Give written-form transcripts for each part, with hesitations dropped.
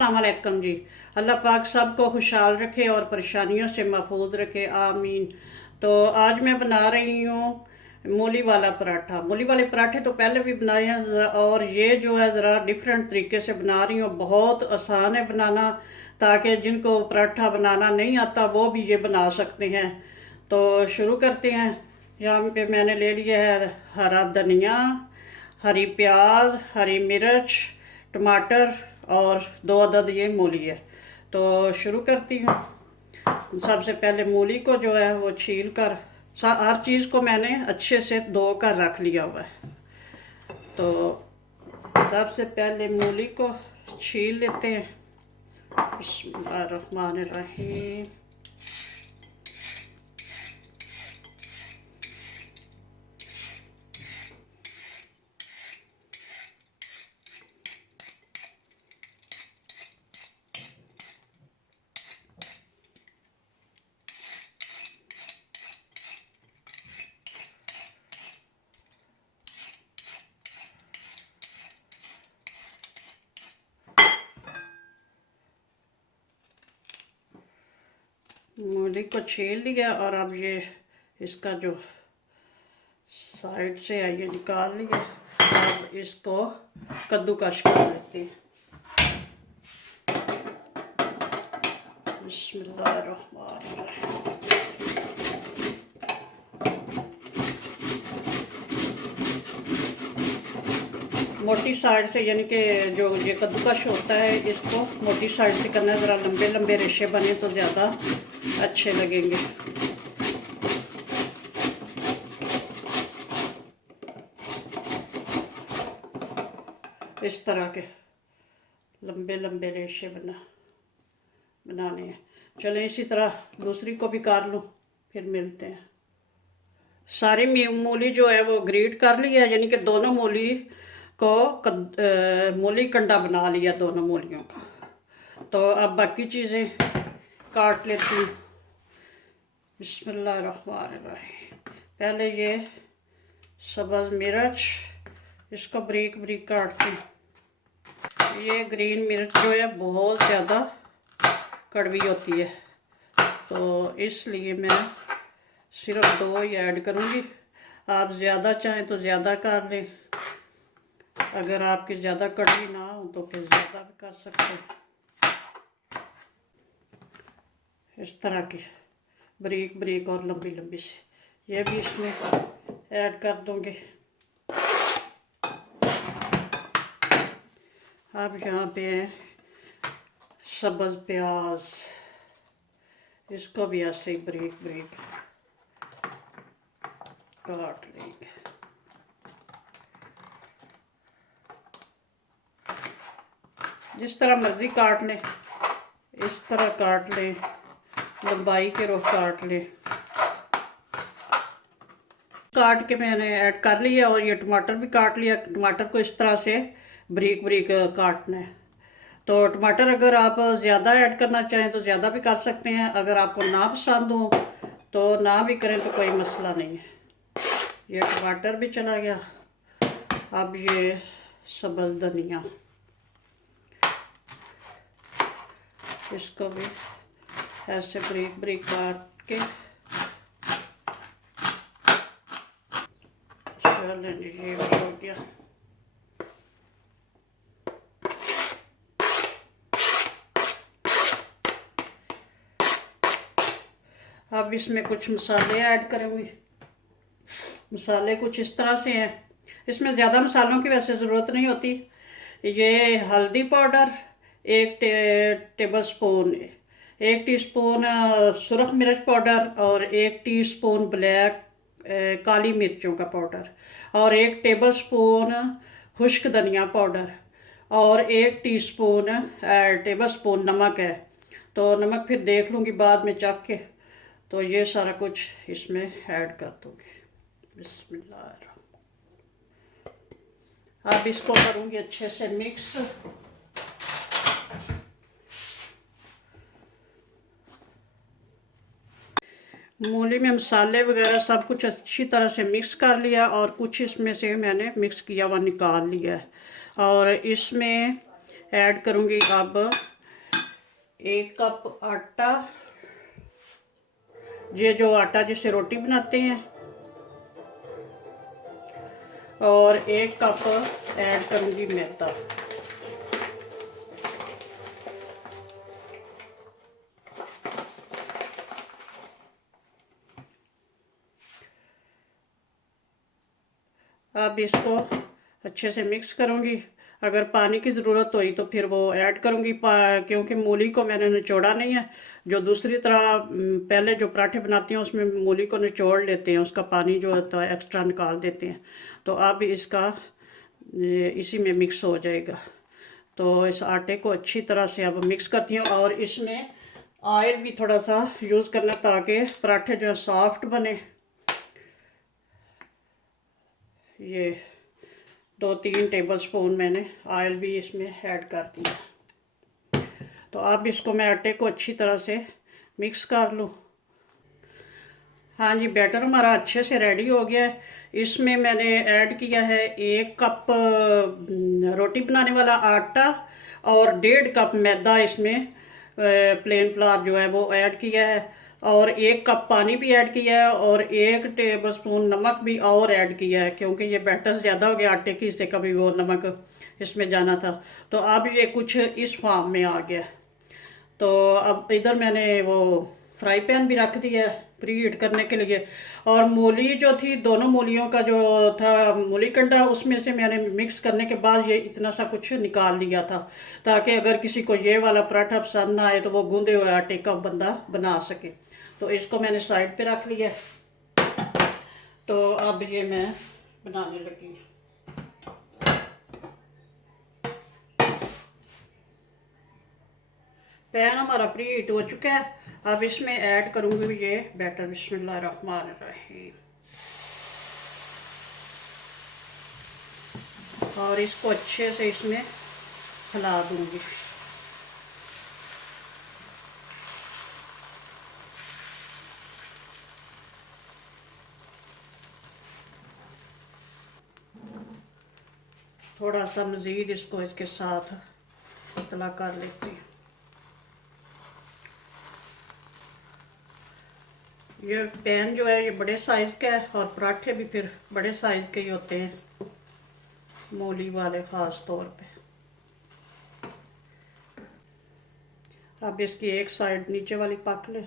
अस्सलामुअलैकुम जी। अल्लाह पाक सबको खुशहाल रखे और परेशानियों से महफूज रखे, आमीन। तो आज मैं बना रही हूँ मूली वाला पराठा। मूली वाले पराठे तो पहले भी बनाए हैं और ये जो है ज़रा डिफरेंट तरीके से बना रही हूँ। बहुत आसान है बनाना, ताकि जिनको पराठा बनाना नहीं आता वो भी ये बना सकते हैं। तो शुरू करते हैं। यहाँ पे मैंने ले लिया है हरा धनिया, हरी प्याज, हरी मिर्च, टमाटर और 2 अदद ये मूली है। तो शुरू करती हूँ। सबसे पहले मूली को जो है वो छील कर, हर चीज़ को मैंने अच्छे से धो कर रख लिया हुआ है। तो सबसे पहले मूली को छील लेते हैं। बिस्मिल्लाहिर्रहमानिर्रहीम। मूली को छील लिया और अब ये इसका जो साइड से है ये निकाल लिया। अब इसको कद्दूकस कर लेते हैं। बिस्मिल्लाहिर्रहमानिर्रहीम। मोटी साइड से, यानी कि जो ये कद्दूकस होता है इसको मोटी साइड से करना है। ज़रा लंबे लंबे रेशे बने तो ज़्यादा अच्छे लगेंगे। इस तरह के लंबे लंबे रेशे बनाने हैं। चलें इसी तरह दूसरी को भी काट लूँ, फिर मिलते हैं। सारी मूली जो है वो ग्रेट कर लिया है, यानी कि दोनों मूली को मूली कंडा बना लिया दोनों मूलियों का। तो अब बाकी चीज़ें काट लेती हूँ। बिस्मिल्लाहिर्रहमानिर्रहीम। पहले ये सब्ज़ मिर्च, इसको बारीक बारीक काटती हूँ। ये ग्रीन मिर्च जो है बहुत ज़्यादा कड़वी होती है, तो इसलिए मैं सिर्फ 2 ही ऐड करूँगी। आप ज़्यादा चाहें तो ज़्यादा कर लें, अगर आपकी ज़्यादा कड़वी ना हो तो फिर ज़्यादा भी कर सकते हैं। इस तरह की बारीक बारीक और लंबी लंबी से ये भी इसमें ऐड कर दूँगी। अब यहाँ पे है सब्ज़ प्याज, इसको भी ऐसे ही बारीक बारीक काट लेंगे। जिस तरह मर्ज़ी काट लें, इस तरह काट लें, लंबाई के रुख काट लें। काट के मैंने ऐड कर लिया और ये टमाटर भी काट लिया। टमाटर को इस तरह से बारीक बारीक काटना है। तो टमाटर अगर आप ज़्यादा ऐड करना चाहें तो ज़्यादा भी कर सकते हैं, अगर आपको ना पसंद हो तो ना भी करें तो कोई मसला नहीं है। ये टमाटर भी चला गया। अब ये सब्ज़ धनिया, इसको भी ऐसे बारीक बारीक काट के ये भी हो गया। अब इसमें कुछ मसाले ऐड करूँगी। मसाले कुछ इस तरह से हैं। इसमें ज़्यादा मसालों की वैसे ज़रूरत नहीं होती। ये हल्दी पाउडर 1 टेबल स्पून, 1 टीस्पून सुरख मिर्च पाउडर और 1 टीस्पून ब्लैक काली मिर्चों का पाउडर और 1 टेबल स्पून खुश्क धनिया पाउडर और 1 टेबल स्पून नमक है। तो नमक फिर देख लूँगी बाद में चख के। तो ये सारा कुछ इसमें ऐड कर दूँगी। बिस्मिल्लाह। अब इसको करूँगी अच्छे से मिक्स। मूली में मसाले वगैरह सब कुछ अच्छी तरह से मिक्स कर लिया और कुछ इसमें से मैंने मिक्स किया हुआ निकाल लिया है। और इसमें ऐड करूँगी अब 1 कप आटा, ये जो आटा जिससे रोटी बनाते हैं, और 1 कप ऐड करूँगी मैदा। अब इसको अच्छे से मिक्स करूँगी। अगर पानी की ज़रूरत हुई तो फिर वो ऐड करूँगी, क्योंकि मूली को मैंने निचोड़ा नहीं है। जो दूसरी तरह पहले जो पराठे बनाती हैं उसमें मूली को निचोड़ लेते हैं, उसका पानी जो होता है एक्स्ट्रा निकाल देते हैं। तो अब इसका इसी में मिक्स हो जाएगा। तो इस आटे को अच्छी तरह से अब मिक्स करती हूँ, और इसमें ऑयल भी थोड़ा सा यूज़ करना ताकि पराठे जो है सॉफ्ट बने। ये 2-3 टेबल स्पून मैंने ऑयल भी इसमें ऐड कर दिया। तो अब इसको मैं आटे को अच्छी तरह से मिक्स कर लूँ। हाँ जी, बैटर हमारा अच्छे से रेडी हो गया है। इसमें मैंने ऐड किया है 1 कप रोटी बनाने वाला आटा और 1.5 कप मैदा इसमें प्लेन फ्लावर जो है वो ऐड किया है, और 1 कप पानी भी ऐड किया है, और 1 टेबल स्पून नमक भी और ऐड किया है, क्योंकि ये बैटर ज़्यादा हो गया आटे की, इससे कभी वो नमक इसमें जाना था। तो अब ये कुछ इस फॉर्म में आ गया। तो अब इधर मैंने वो फ्राई पैन भी रख दिया है प्री हीट करने के लिए, और मूली जो थी, दोनों मूलियों का जो था मूली कंडा, उसमें से मैंने मिक्स करने के बाद ये इतना सा कुछ निकाल लिया था, ताकि अगर किसी को ये वाला पराठा पसंद ना आए तो वो गूंदे हुए आटे का बंदा बना सके। तो इसको मैंने साइड पे रख लिया। तो अब ये मैं बनाने लगी। पैन हमारा प्री हीट हो चुका है। अब इसमें ऐड करूँगी ये बैटर। बिस्मिल्लाहिर्रहमानिर्रहीम। और इसको अच्छे से इसमें फैला दूँगी। थोड़ा सा मज़ीद इसको इसके साथ पतला कर लेती हूँ। ये पैन जो है ये बड़े साइज़ का है, और पराठे भी फिर बड़े साइज़ के ही होते हैं, मूली वाले ख़ास तौर पे। अब इसकी एक साइड नीचे वाली पक ले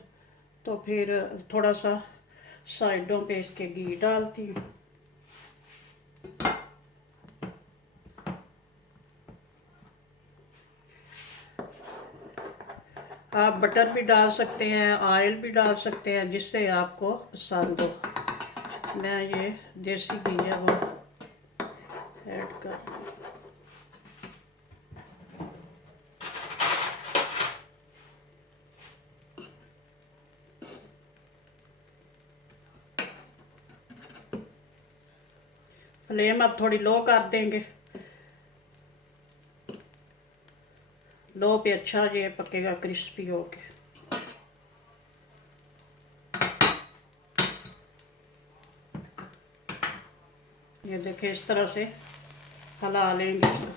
तो फिर थोड़ा सा साइडों पे इसके घी डालती हूँ। आप बटर भी डाल सकते हैं, ऑयल भी डाल सकते हैं, जिससे आपको पसंद हो। मैं ये देसी घी है वो ऐड कर। फ्लेम अब थोड़ी लो कर देंगे। लो पे अच्छा ये पकेगा क्रिस्पी होके। ये देखिए इस तरह से हिला लेंगे इसको।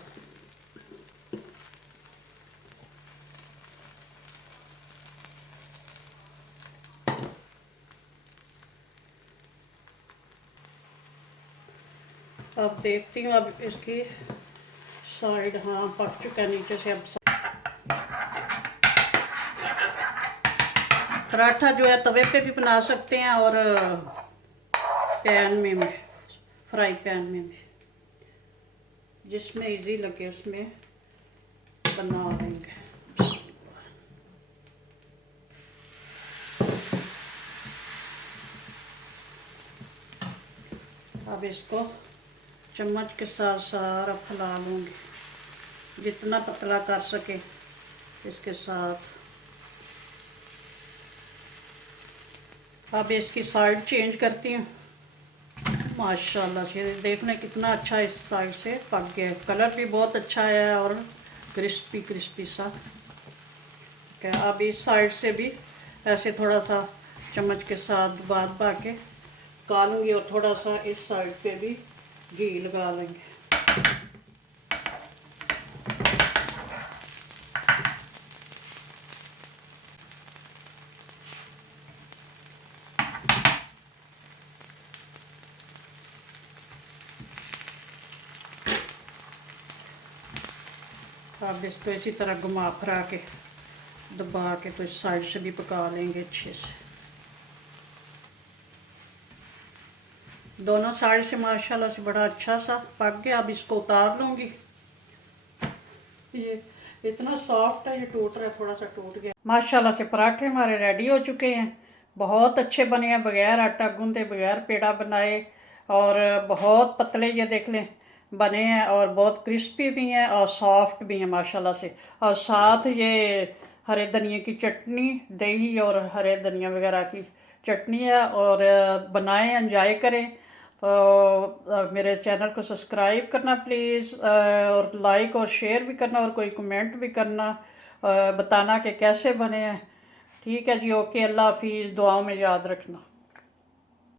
अब देखती हूँ, अब इसकी साइड हाँ पक चुका है नीचे से। अब पराठा जो है तवे पे भी बना सकते हैं, और पैन में भी, फ्राई पैन में भी, जिसमें इजी लगे उसमें बना देंगे। अब इसको चम्मच के साथ सारा फैला लूँगी, जितना पतला कर सके इसके साथ। अब इसकी साइड चेंज करती हूँ। माशाल्लाह से देखना कितना अच्छा इस साइड से पक गया है, कलर भी बहुत अच्छा है और क्रिस्पी क्रिस्पी सा। क्या अब इस साइड से भी ऐसे थोड़ा सा चम्मच के साथ दबा के निकालूंगी, और थोड़ा सा इस साइड पे भी घी लगा लेंगे। अब इसको इसी तरह घुमा फिरा के दबा के तो इस साइड से भी पका लेंगे अच्छे से। दोनों साइड से माशाल्लाह से बड़ा अच्छा सा पक गया। अब इसको उतार लूँगी। ये इतना सॉफ्ट है, ये टूट रहा है, थोड़ा सा टूट गया। माशाल्लाह से पराठे हमारे रेडी हो चुके हैं। बहुत अच्छे बने हैं, बगैर आटा गूंदे, बगैर पेड़ा बनाए, और बहुत पतले ये देख लें बने हैं, और बहुत क्रिस्पी भी हैं और सॉफ्ट भी हैं माशाल्लाह से। और साथ ये हरे धनिए की चटनी, दही और हरे धनिया वगैरह की चटनी है। और बनाएं, एंजॉय करें। तो मेरे चैनल को सब्सक्राइब करना प्लीज़, और लाइक और शेयर भी करना, और कोई कमेंट भी करना, बताना कि कैसे बने हैं। ठीक है जी, ओके, अल्लाह हाफिज़, दुआओं में याद रखना।